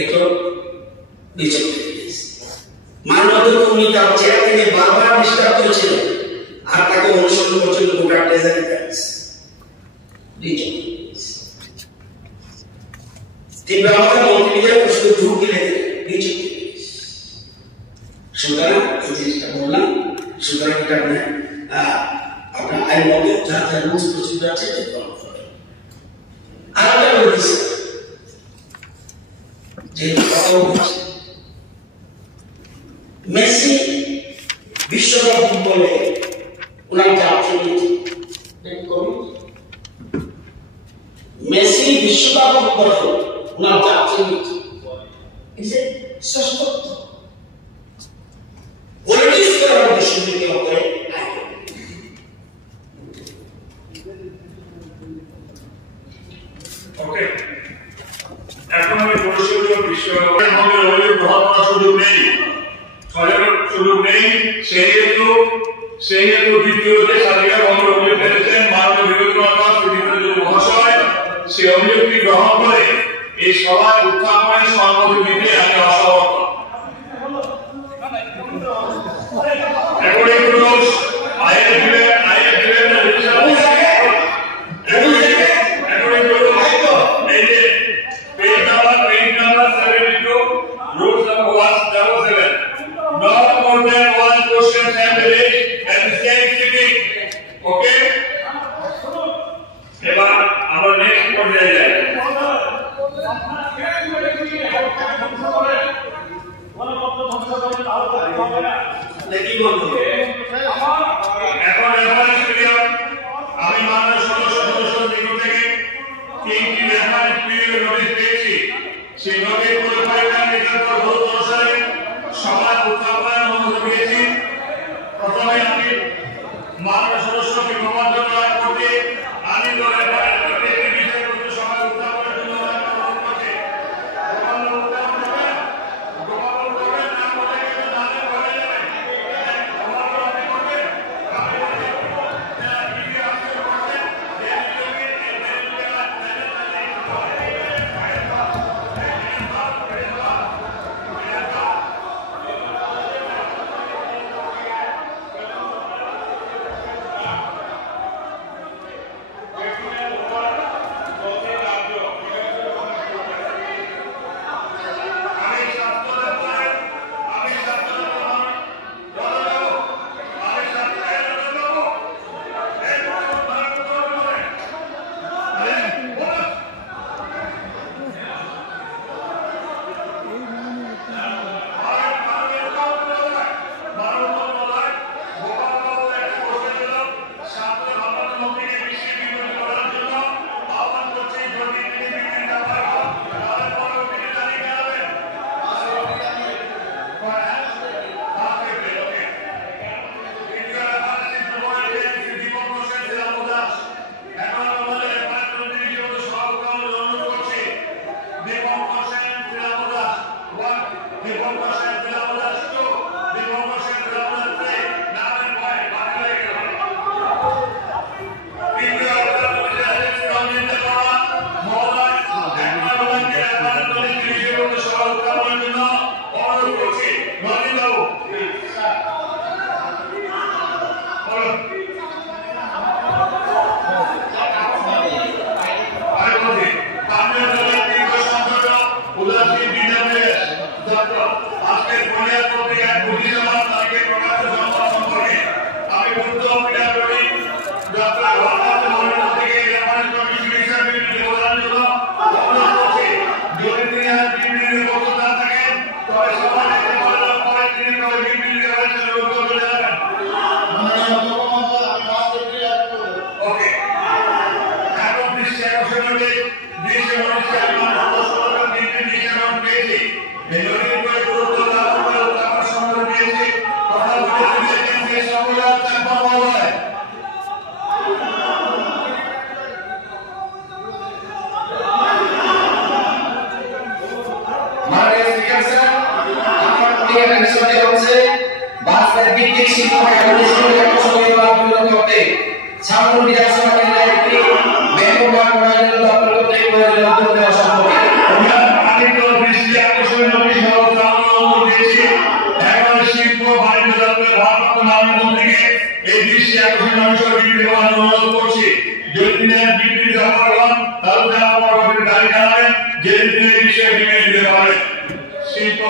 একটু বিচলিত হয়ে গেছে। মানবতার উনি তার চেয়ার থেকে বারবার ডিস্টার্ব করেছিল আর তাকে অনুসরণ করছিল গোটা ট্রেজারি প্যালেস। তীব্র আমাদের মন্ত্রীদের প্রশ্ন ঢুক দিলে বিচলিত হয়ে গেছে। সুতরাং এই জিনিসটা বললাম। সুতরাং এটা আপনার আইন মতে যা যা রুলস প্রসিডিউর আছে আর একটা বলতেছি যে মেসি বিশ্বকাপ ফুটবলে ওনার যে অর্থনীতি মেসি বিশ্বকাপ ফুটবলে ওনার যে অর্থনীতি সশক্ত পলিটিক্স করার বিশ্ববিদ্যালয় করে ওকে এখন আমি পরিষদীয় বিশ্বকাপের মধ্যে রইলে গ্রহণ করার সুযোগ নেই, সেই হেতু দ্বিতীয় যে সারিকা মন্ত্র অভিযোগ করেছেন মাননীয় বিবেকানন্দ মহাশয় সে অভিযোগটি গ্রহণ করে এই সভায় উত্থাপনের সম্মতি দিতে আমি অসমর্থ। According to those, I have given the result. According to those, page number 72, rules number 177. Not more than one question can be raised at the same sitting. Okay? এবার আমরা নেক্সট পর্যায়ে যাই। আমি মাননীয় সদস্যদের নিকট থেকে 3টি রেফারেন্স পিরিয়ড নোটিশ পেয়েছি। সেই নোটিশ পরিপরিমাণ নিকটতর ভুল অনুসারে সভায় উত্থাপনের অনুমতি পেয়েছি। প্রথমে আমি মাননীয় সদস্যকে ক্ষমার্জন লাভ করতে আমি রেফারেন্স পেয়েছি বিষয়বস্তু সভায় উত্থাপনের জন্য অনুরোধ করছি। যেদিন তিনি বিষয়ে বিবেক দিতে পারেন শিল্প